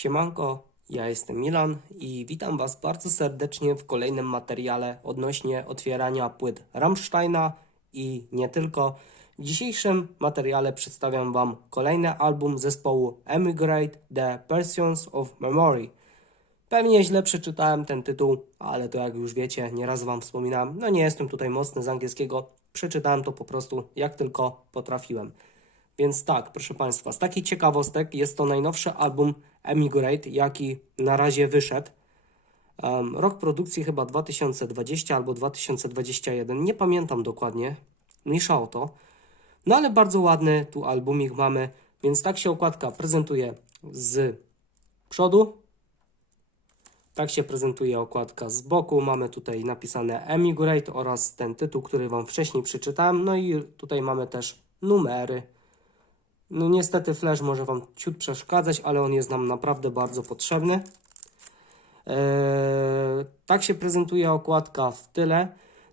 Siemanko, ja jestem Milan i witam Was bardzo serdecznie w kolejnym materiale odnośnie otwierania płyt Rammsteina i nie tylko. W dzisiejszym materiale przedstawiam Wam kolejny album zespołu Emigrate The Versions of Memory. Pewnie źle przeczytałem ten tytuł, ale to jak już wiecie, nieraz Wam wspominałem, no nie jestem tutaj mocny z angielskiego, przeczytałem to po prostu jak tylko potrafiłem. Więc tak, proszę Państwa, z takich ciekawostek jest to najnowszy album Emigrate, jaki na razie wyszedł. Um, rok produkcji chyba 2020 albo 2021, nie pamiętam dokładnie, mniejsza o to. No ale bardzo ładny tu albumik mamy, więc tak się okładka prezentuje z przodu. Tak się prezentuje okładka z boku. Mamy tutaj napisane Emigrate oraz ten tytuł, który Wam wcześniej przeczytałem. No i tutaj mamy też numery. No niestety flash może Wam ciut przeszkadzać, ale on jest nam naprawdę bardzo potrzebny. Eee, tak się prezentuje okładka w tyle.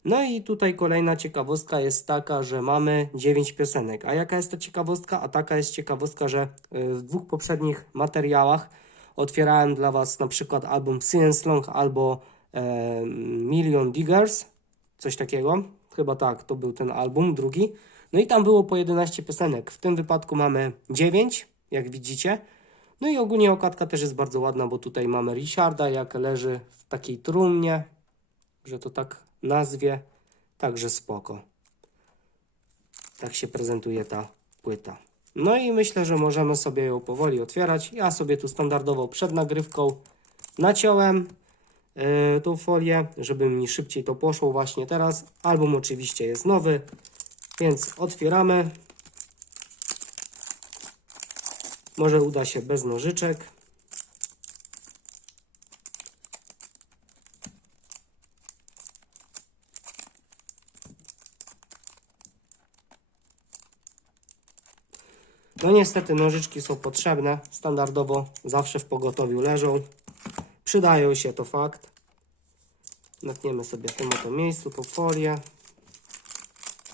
No i tutaj kolejna ciekawostka jest taka, że mamy 9 piosenek. A jaka jest ta ciekawostka? A taka jest ciekawostka, że y, w dwóch poprzednich materiałach otwierałem dla Was na przykład album Science Long albo e, Million Diggers, coś takiego. Chyba tak, to był ten album, drugi. No i tam było po 11 piosenek. W tym wypadku mamy 9, jak widzicie. No i ogólnie okładka też jest bardzo ładna, bo tutaj mamy Richarda, jak leży w takiej trumnie, że to tak nazwie. Także spoko. Tak się prezentuje ta płyta. No i myślę, że możemy sobie ją powoli otwierać. Ja sobie tu standardowo przed nagrywką naciąłem yy, tą folię, żeby mi szybciej to poszło właśnie teraz. Album oczywiście jest nowy, więc otwieramy. Może uda się bez nożyczek. No niestety nożyczki są potrzebne. Standardowo zawsze w pogotowiu leżą. Przydają się, to fakt. Natniemy sobie w tym oto miejscu tą folię.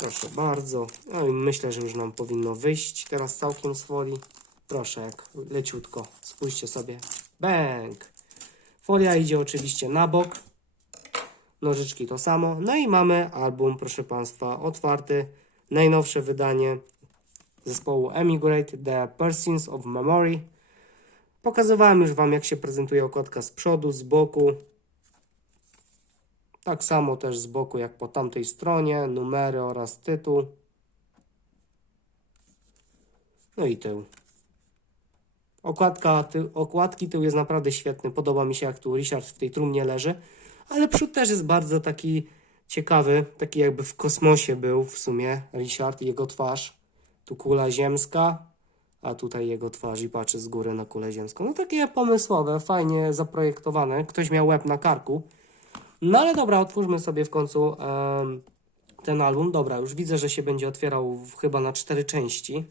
Proszę bardzo. No i myślę, że już nam powinno wyjść teraz całkiem z folii. Proszę, jak leciutko. Spójrzcie sobie. Bęk. Folia idzie oczywiście na bok. Nożyczki to samo. No i mamy album, proszę Państwa, otwarty. Najnowsze wydanie zespołu Emigrate The Persons of Memory. Pokazywałem już Wam, jak się prezentuje okładka z przodu, z boku. Tak samo też z boku, jak po tamtej stronie, numery oraz tytuł. No i tył. Okładka, okładki tył jest naprawdę świetny. Podoba mi się, jak tu Richard w tej trumnie leży. Ale przód też jest bardzo taki ciekawy. Taki jakby w kosmosie był w sumie Richard i jego twarz. Tu kula ziemska, a tutaj jego twarz i patrzy z góry na kulę ziemską. No takie pomysłowe, fajnie zaprojektowane. Ktoś miał łeb na karku. No ale dobra, otwórzmy sobie w końcu em, ten album. Dobra, już widzę, że się będzie otwierał w, chyba na cztery części.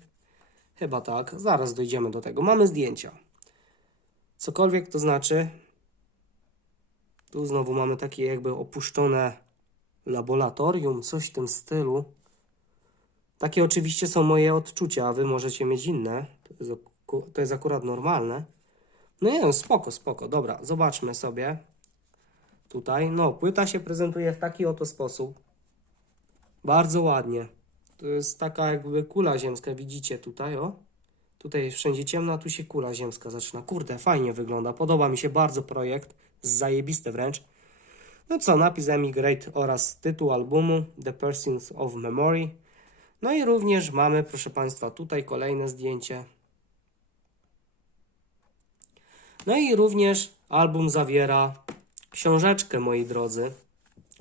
Chyba tak. Zaraz dojdziemy do tego. Mamy zdjęcia. Cokolwiek to znaczy. Tu znowu mamy takie jakby opuszczone laboratorium, coś w tym stylu. Takie oczywiście są moje odczucia, a wy możecie mieć inne. To jest, to jest akurat normalne. No nie no, spoko, spoko. Dobra, zobaczmy sobie. Tutaj, no, płyta się prezentuje w taki oto sposób. Bardzo ładnie. To jest taka jakby kula ziemska, widzicie tutaj, o. Tutaj wszędzie ciemno, a tu się kula ziemska zaczyna. Kurde, fajnie wygląda. Podoba mi się bardzo projekt. Zajebiste wręcz. No co, napis Emigrate oraz tytuł albumu The Persons of Memory. No i również mamy, proszę Państwa, tutaj kolejne zdjęcie. No i również album zawiera książeczkę, moi drodzy.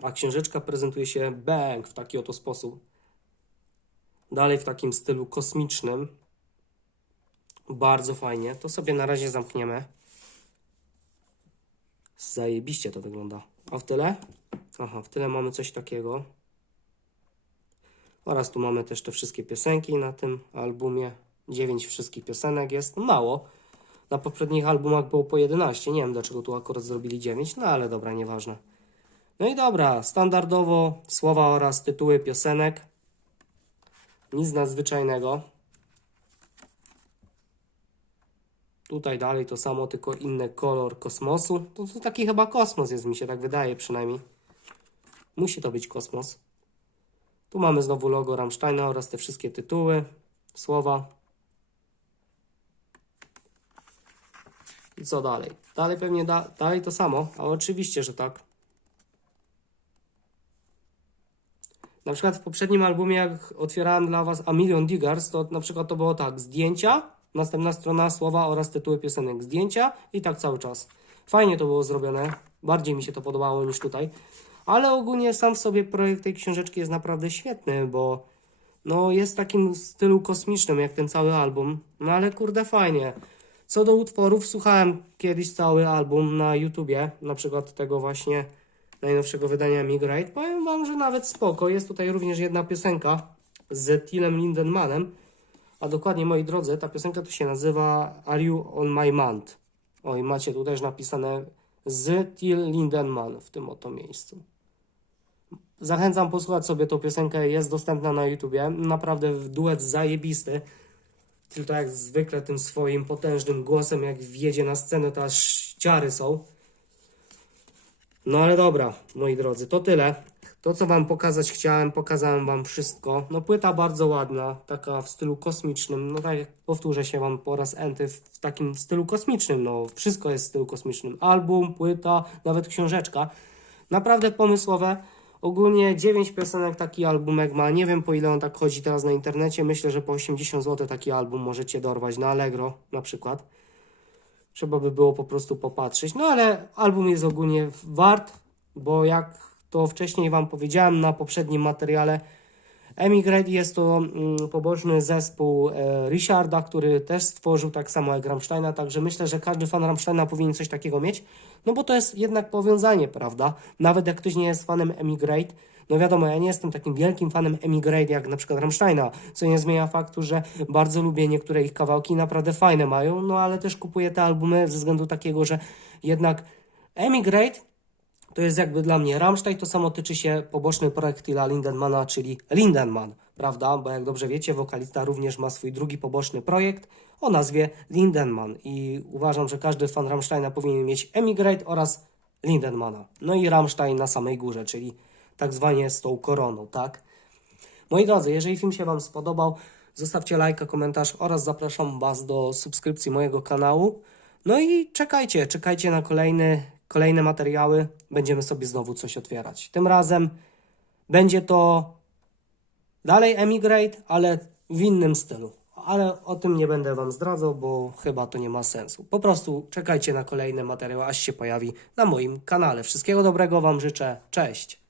A książeczka prezentuje się bang w taki oto sposób. Dalej w takim stylu kosmicznym. Bardzo fajnie. To sobie na razie zamkniemy. Zajebiście to wygląda. A w tyle? Aha, w tyle mamy coś takiego. Oraz tu mamy też te wszystkie piosenki na tym albumie. 9 wszystkich piosenek jest. Mało. Na poprzednich albumach było po 11. Nie wiem dlaczego tu akurat zrobili 9, no ale dobra, nieważne. No i dobra, standardowo słowa oraz tytuły piosenek. Nic nadzwyczajnego. Tutaj dalej to samo, tylko inny kolor kosmosu. To, to taki chyba kosmos jest, mi się tak wydaje przynajmniej. Musi to być kosmos. Tu mamy znowu logo Rammsteina oraz te wszystkie tytuły, słowa. I co dalej? Dalej pewnie da, dalej to samo, a oczywiście, że tak. Na przykład w poprzednim albumie, jak otwierałem dla Was A Million Diggers, to na przykład to było tak, zdjęcia, następna strona słowa oraz tytuły piosenek, zdjęcia i tak cały czas. Fajnie to było zrobione, bardziej mi się to podobało niż tutaj, ale ogólnie sam w sobie projekt tej książeczki jest naprawdę świetny, bo no jest w takim stylu kosmicznym jak ten cały album, no ale kurde fajnie. Co do utworów, słuchałem kiedyś cały album na YouTubie, na przykład tego właśnie najnowszego wydania Migrate. Powiem Wam, że nawet spoko. Jest tutaj również jedna piosenka z Tillem Lindenmanem, a dokładnie, moi drodzy, ta piosenka to się nazywa Are You On My Mind? Oj, macie tu też napisane z Till Lindenman w tym oto miejscu. Zachęcam posłuchać sobie tą piosenkę, jest dostępna na YouTubie. Naprawdę duet zajebisty. Tylko jak zwykle tym swoim potężnym głosem, jak wjedzie na scenę, to aż ciary są. No ale dobra, moi drodzy, to tyle. To, co Wam pokazać chciałem, pokazałem Wam wszystko. No płyta bardzo ładna, taka w stylu kosmicznym. No tak jak powtórzę się Wam po raz enty, w w takim stylu kosmicznym. No wszystko jest w stylu kosmicznym. Album, płyta, nawet książeczka. Naprawdę pomysłowe. Ogólnie 9 piosenek taki albumek ma. Nie wiem po ile on tak chodzi teraz na internecie. Myślę, że po 80 zł taki album możecie dorwać na Allegro na przykład. Trzeba by było po prostu popatrzeć. No ale album jest ogólnie wart, bo jak to wcześniej Wam powiedziałem na poprzednim materiale, Emigrate jest to mm, poboczny zespół e, Richarda, który też stworzył tak samo jak Rammsteina, także myślę, że każdy fan Rammsteina powinien coś takiego mieć, no bo to jest jednak powiązanie, prawda? Nawet jak ktoś nie jest fanem Emigrate, no wiadomo, ja nie jestem takim wielkim fanem Emigrate jak na przykład Rammsteina, co nie zmienia faktu, że bardzo lubię niektóre ich kawałki, naprawdę fajne mają, no ale też kupuję te albumy ze względu takiego, że jednak Emigrate to jest jakby dla mnie Rammstein, to samo tyczy się poboczny projekt Tilla Lindenmana, czyli Lindenman, prawda? Bo jak dobrze wiecie, wokalista również ma swój drugi poboczny projekt o nazwie Lindenman i uważam, że każdy fan Rammsteina powinien mieć Emigrate oraz Lindenmana. No i Rammstein na samej górze, czyli tak zwanie z tą koroną, tak? Moi drodzy, jeżeli film się Wam spodobał, zostawcie lajka, komentarz oraz zapraszam Was do subskrypcji mojego kanału. No i czekajcie, czekajcie na kolejny, kolejne materiały. Będziemy sobie znowu coś otwierać. Tym razem będzie to dalej Emigrate, ale w innym stylu. Ale o tym nie będę Wam zdradzał, bo chyba to nie ma sensu. Po prostu czekajcie na kolejne materiały, aż się pojawi na moim kanale. Wszystkiego dobrego Wam życzę. Cześć!